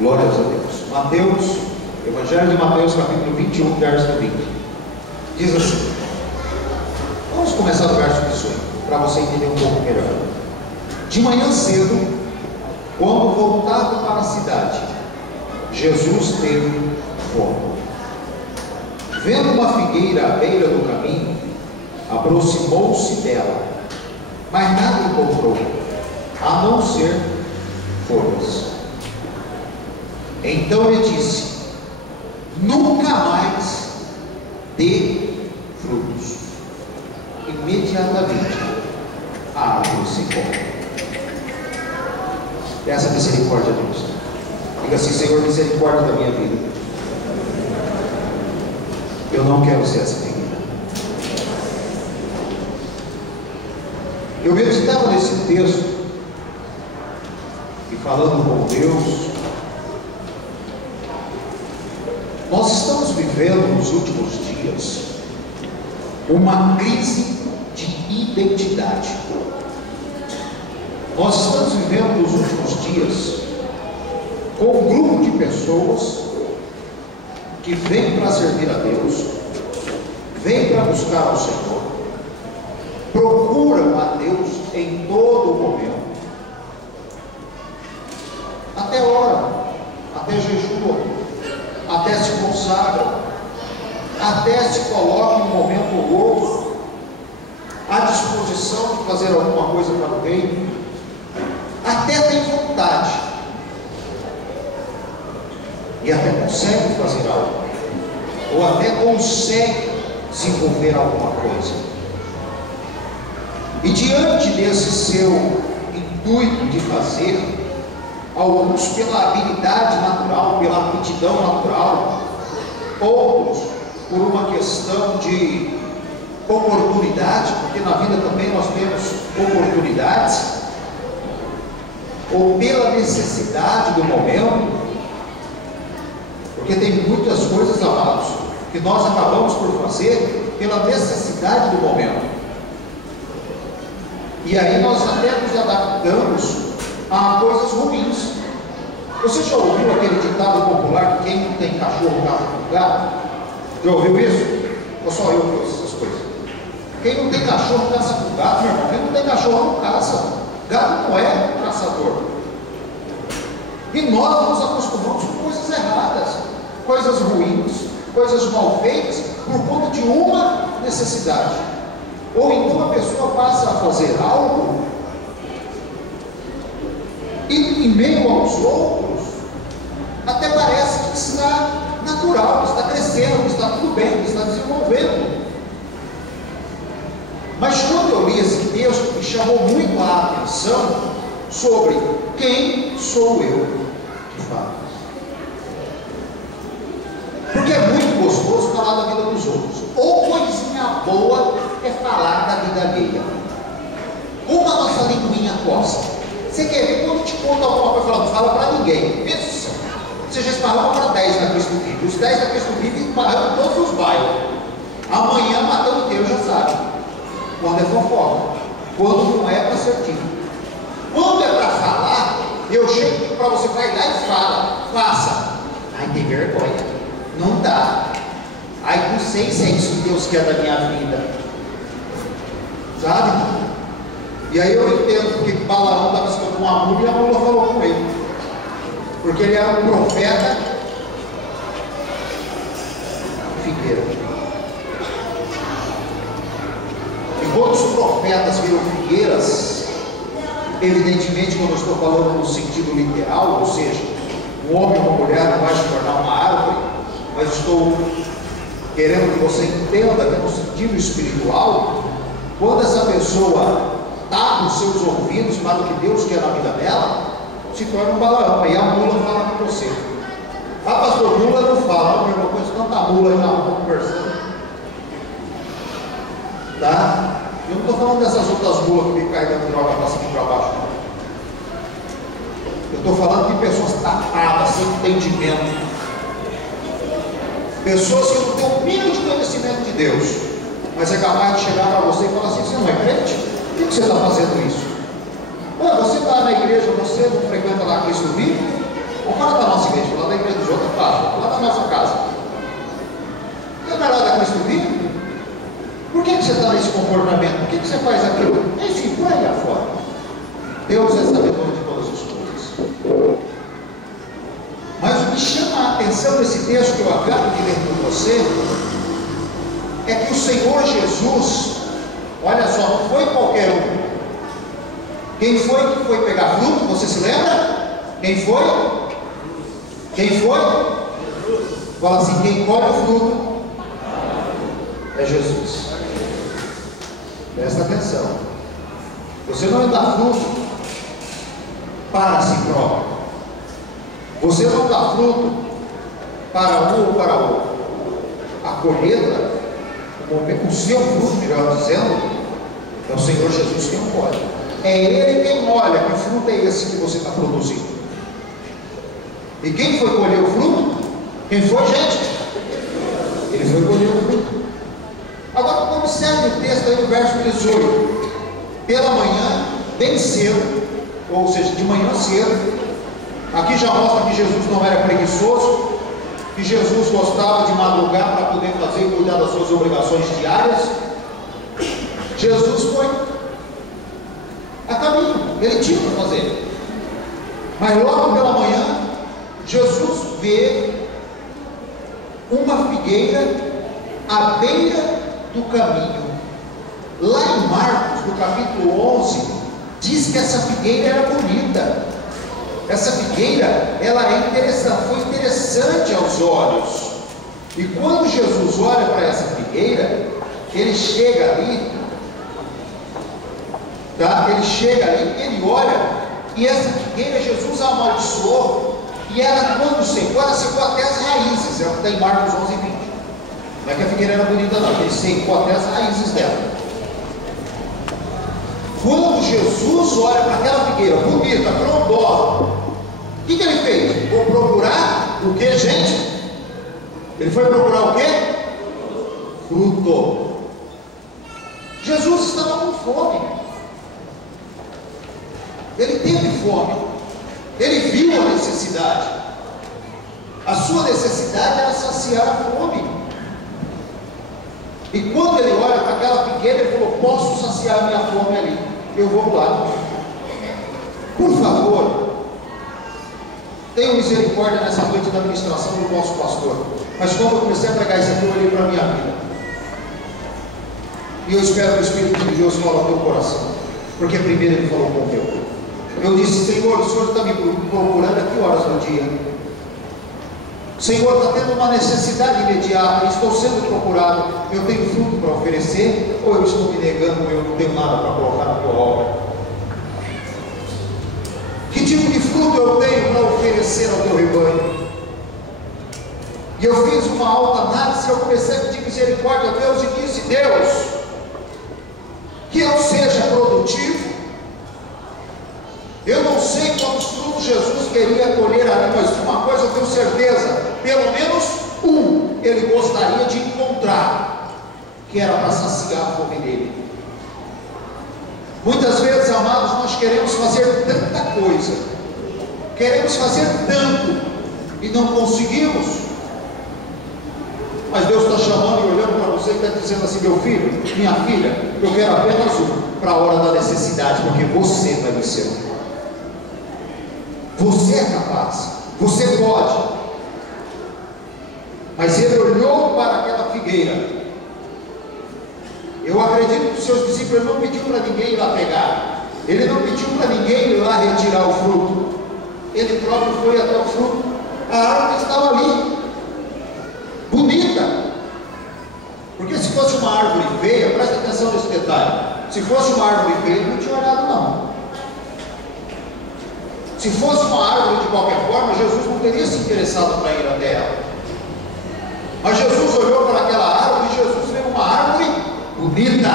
Glórias a Deus. Mateus, Evangelho de Mateus, capítulo 21, verso 20. Diz assim. Vamos começar do verso 18, para você entender um pouco melhor. De manhã cedo, quando voltava para a cidade, Jesus teve fome. Vendo uma figueira à beira do caminho, aproximou-se dela, mas nada encontrou, a não ser folhas. Então ele disse: nunca mais dê frutos. Imediatamente a árvore secou. Peça misericórdia a Deus. Diga assim: Senhor, misericórdia da minha vida. Eu não quero ser essa figueira. Eu meditava nesse texto e falando com Deus. Nós estamos vivendo nos últimos dias uma crise de identidade. Nós estamos vivendo nos últimos dias com um grupo de pessoas que vem para servir a Deus, vem para buscar ao Senhor, procuram a Deus em todo momento, até oram, até jejuam, até se consagram, até se colocam em um momento ou outro à disposição de fazer alguma coisa para o reino, até tem vontade e até consegue fazer algo, ou até consegue desenvolver alguma coisa. E diante desse seu intuito de fazer, alguns pela habilidade natural, pela aptidão natural, outros por uma questão de oportunidade, porque na vida também nós temos oportunidades, ou pela necessidade do momento, porque tem muitas coisas, amados, que nós acabamos por fazer pela necessidade do momento, e aí nós até nos adaptamos a coisas ruins. Você já ouviu aquele ditado popular que quem não tem cachorro caça com gato? Já ouviu isso? Ou só eu que ouço essas coisas? Quem não tem cachorro caça com gato, meu irmão. Quem não tem cachorro não caça. Gato não é caçador. E nós nos acostumamos com coisas erradas, coisas ruins, coisas mal feitas, por conta de uma necessidade. Ou então a pessoa passa a fazer algo e em meio aos outros até parece que está natural, que está crescendo, que está tudo bem, que está desenvolvendo. Mas quando eu li esse texto, me chamou muito a atenção sobre quem sou eu de fato. Porque é muito gostoso falar da vida dos outros, ou coisinha boa é falar da vida alheia. Como a nossa linguinha coça. Você quer ver quando te conta alguma coisa, não fala para ninguém. Isso. Você já esparrama para 10 na Cristo Vive. Os 10 da Cristo Vive esparramam em todos os bairros. Amanhã matando inteiro, já sabe. Quando é fofoca. Quando não é para ser dito. Quando é para falar, eu chego para você, vai lá e fala. Faça. Ai, tem vergonha. Não dá. Ai, não sei se é isso que Deus quer da minha vida. Sabe? E aí eu entendo porque Balaão estava escutando uma mula e a mula falou com ele. Porque ele era um profeta figueira. E quando os profetas viram figueiras, evidentemente quando eu estou falando no sentido literal, ou seja, um homem ou uma mulher não vai se tornar uma árvore, mas estou querendo que você entenda que no sentido espiritual, quando essa pessoa dá os seus ouvidos para o que Deus quer na vida dela, se torna um Balaão. Aí a mula fala com você. Ah, pastor, mula não fala. Não, meu irmão, conheço tanta mula aí na rua conversando. Tá? Eu não estou falando dessas outras mulas que ficam carregando droga para cima e para baixo. Eu estou falando de pessoas tapadas, sem entendimento. Pessoas que não têm o mínimo de conhecimento de Deus, mas é capaz de chegar para você e falar assim: você não é crente? Por que você está fazendo isso? Você está na igreja, você não frequenta lá Cristo Vive? Ou fora da nossa igreja, lá da igreja dos outros, lá da nossa casa. Não é nada Cristo vive? Por que você está nesse comportamento? Por que você faz aquilo? Enfim, por aí afora. Deus é sabedor de todas as coisas. Mas o que chama a atenção nesse texto que eu acabo de ler com você é que o Senhor Jesus, olha só, não foi qualquer um. Quem foi que foi pegar fruto? Você se lembra? Quem foi? Quem foi? Fala assim, quem colhe o fruto é Jesus. Presta atenção. Você não dá fruto para si próprio. Você não dá fruto para um ou para outro. A colheita, o seu fruto, melhor dizendo, é o Senhor Jesus quem colhe. É Ele quem olha que fruto é esse que você está produzindo. E quem foi colher o fruto? Quem foi, gente? Ele foi colher o fruto. Agora observe o texto aí no verso 18. Pela manhã, bem cedo, ou seja, de manhã cedo, aqui já mostra que Jesus não era preguiçoso, que Jesus gostava de madrugar para poder fazer e cuidar das suas obrigações diárias. Jesus foi a caminho, ele tinha que fazer. Mas logo pela manhã, Jesus vê uma figueira à beira do caminho. Lá em Marcos, no capítulo 11, diz que essa figueira era bonita. Essa figueira, ela é interessante, foi interessante aos olhos. E quando Jesus olha para essa figueira, ele chega ali, tá? Ele chega ali, ele olha, e essa figueira Jesus amaldiçoou, e ela, quando secou, ela secou até as raízes. É o que está em Marcos 11, 20. Não é que a figueira era bonita, não, ele secou até as raízes dela. Quando Jesus olha para aquela figueira bonita, frondosa, o que ele fez? Vou procurar o que, gente? Ele foi procurar o que? Fruto. Jesus estava com fome. Ele teve fome. Ele viu a necessidade. A sua necessidade era saciar a fome. E quando ele olha para aquela figueira, ele falou: posso saciar a minha fome ali. Eu vou lá. Por favor, tenham misericórdia nessa noite da ministração do nosso pastor. Mas quando eu comecei a pregar isso aqui, eu olhei para a minha vida. E eu espero que o Espírito de Deus fale ao teu coração. Porque primeiro ele falou com o meu. Eu disse: Senhor, o Senhor está me procurando a que horas do dia? Senhor, está tendo uma necessidade imediata, estou sendo procurado, eu tenho fruto para oferecer, ou eu estou me negando, eu não tenho nada para colocar na tua obra? Que tipo de fruto eu tenho para oferecer ao teu rebanho? E eu fiz uma autoanálise, eu comecei a pedir misericórdia a Deus e disse: Deus, que eu seja produtivo. Eu não sei quantos frutos Jesus queria colher ali, mas uma coisa eu tenho certeza: pelo menos um ele gostaria de encontrar, que era para saciar a fome dele. Muitas vezes, amados, nós queremos fazer tanta coisa, queremos fazer tanto e não conseguimos. Mas Deus está chamando e olhando para você e está dizendo assim: meu filho, minha filha, eu quero apenas um para a hora da necessidade, porque você vai me servir. Você é capaz, você pode. Mas ele olhou para aquela figueira. Eu acredito que os seus discípulos não pediu para ninguém ir lá pegar. Ele não pediu para ninguém ir lá retirar o fruto. Ele próprio foi até o fruto. A árvore estava ali, bonita. Porque se fosse uma árvore feia, presta atenção nesse detalhe. Se fosse uma árvore feia, ele não tinha olhado, não. Se fosse uma árvore de qualquer forma, Jesus não teria se interessado para ir até ela. Mas Jesus olhou para aquela árvore e Jesus viu uma árvore bonita,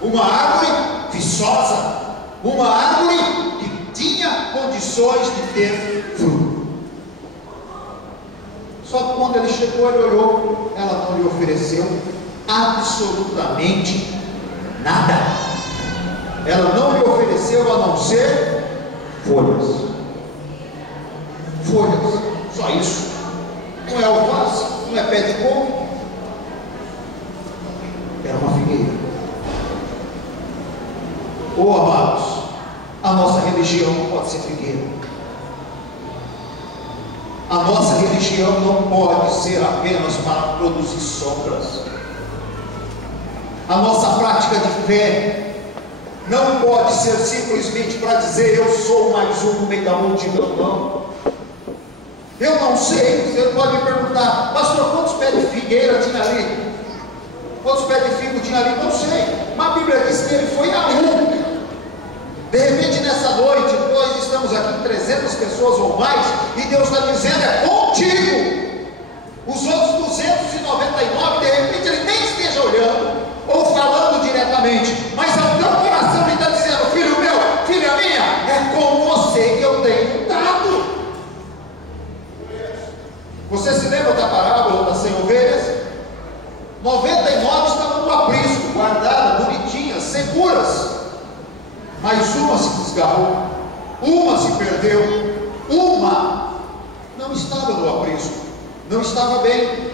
uma árvore viçosa, uma árvore que tinha condições de ter fruto. Só que quando ele chegou, ele olhou, ela não lhe ofereceu absolutamente nada. Ela não lhe ofereceu a não ser folhas. folhas, só isso. Não é alface, não é pé de couve, era uma figueira. Oh, amados, a nossa religião não pode ser figueira. A nossa religião não pode ser apenas para produzir sombras. A nossa prática de fé não pode ser simplesmente para dizer eu sou mais um no meio da multidão, não. Eu não sei, você pode me perguntar, pastor, quantos pés de figueira tinha ali? Quantos pés de figo tinha ali? Não sei, mas a Bíblia diz que ele foi a um. De repente nessa noite, nós estamos aqui 300 pessoas ou mais, e Deus está dizendo, é contigo. Os outros 299, de repente ele nem esteja olhando, ou falando diretamente, mas ao teu coração ele está dizendo, filho meu, filha minha, é com você que eu tenho dado. Você se lembra da parábola das 100 ovelhas? 99 estavam no aprisco, guardadas, bonitinhas, seguras, mas uma se desgarrou, uma se perdeu, uma não estava no aprisco, não estava bem.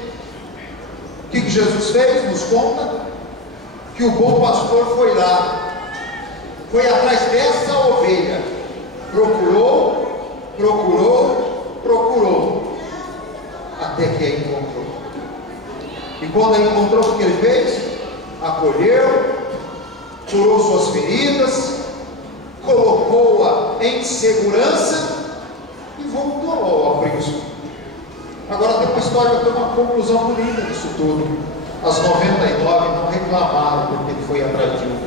O que Jesus fez? Nos conta que o bom pastor foi lá, foi atrás dessa ovelha, procurou, até que a encontrou. E quando a encontrou, o que ele fez? Acolheu, curou suas feridas, colocou-a em segurança e voltou ao aprisco. Agora tem uma história, tem uma conclusão bonita disso tudo. As 99 não reclamaram porque ele foi atrás de uma.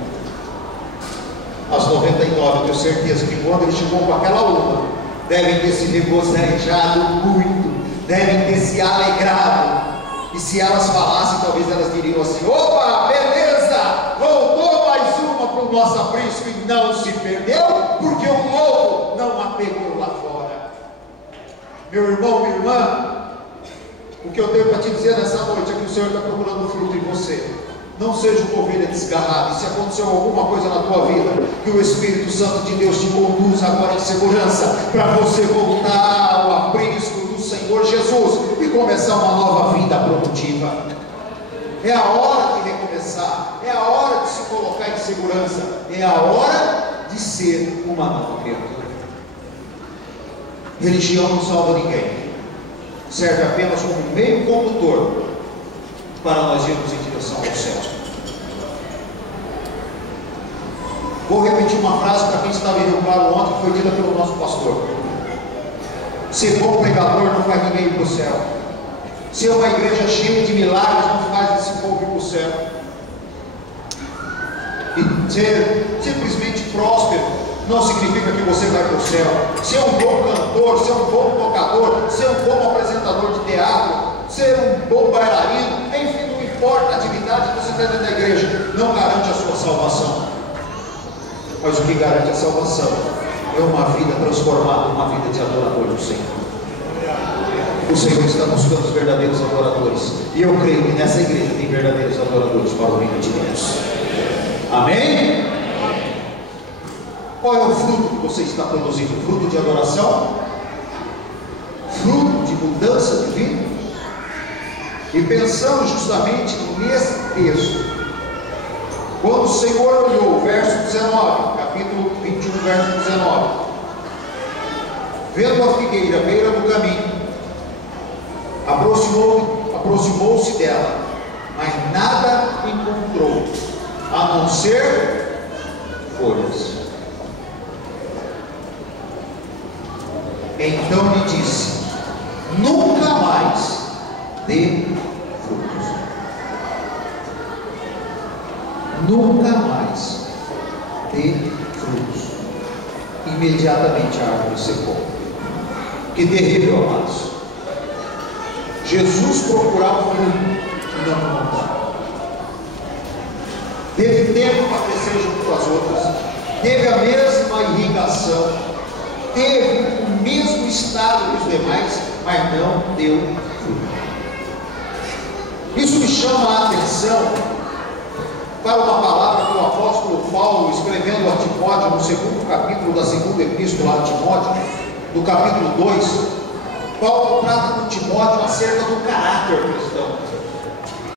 As 99, eu tenho certeza que quando ele chegou com aquela uma, devem ter se regozijado muito, devem ter se alegrado. E se elas falassem, talvez elas diriam assim: opa, beleza, voltou mais uma para o nosso aprisco e não se perdeu, porque o lobo não a pegou lá fora. Meu irmão, minha irmã, o que eu tenho para te dizer nessa noite é que o Senhor está procurando fruto em você. Não seja uma ovelha desgarrada. E se aconteceu alguma coisa na tua vida, que o Espírito Santo de Deus te conduza agora em segurança, para você voltar ao aprisco do Senhor Jesus e começar uma nova vida produtiva. É a hora de recomeçar, é a hora de se colocar em segurança, é a hora de ser uma nova criatura. Religião não salva ninguém, serve apenas como meio condutor para nós irmos em direção ao céu. Vou repetir uma frase para quem estava em Rio Claro ontem, que foi dita pelo nosso pastor: ser bom pregador não faz ninguém ir para o céu. Ser uma igreja cheia de milagres não faz esse povo ir para o céu. E ser simplesmente próspero não significa que você vai para o céu. Ser um bom cantor, ser um bom tocador, ser um bom apresentador de teatro, ser um bom bailarino, enfim, não importa a atividade que você tem dentro da igreja, não garante a sua salvação. Mas o que garante a salvação é uma vida transformada, uma vida de adorador do Senhor. O Senhor está buscando os verdadeiros adoradores, e eu creio que nessa igreja tem verdadeiros adoradores para o reino de Deus. Amém? Qual é o fruto que você está produzindo? Fruto de adoração? Fruto de mudança de vida? E pensando justamente nesse texto, quando o Senhor olhou, verso 19, capítulo 21, verso 19, vendo a figueira à beira do caminho, aproximou-se dela, mas nada encontrou, a não ser folhas. Então lhe disse: nunca mais dê frutos. Nunca mais dê frutos. Imediatamente a árvore secou. Que terrível, amados. Jesus procurava fruto e não encontrava. Teve tempo para crescer junto com as outras, teve a mesma irrigação, teve o mesmo estado dos demais, mas não deu fruto. Isso me chama a atenção para uma palavra que o apóstolo Paulo, escrevendo a Timóteo, no segundo capítulo da segunda epístola a Timóteo, no capítulo 2, Paulo trata com Timóteo acerca do caráter cristão.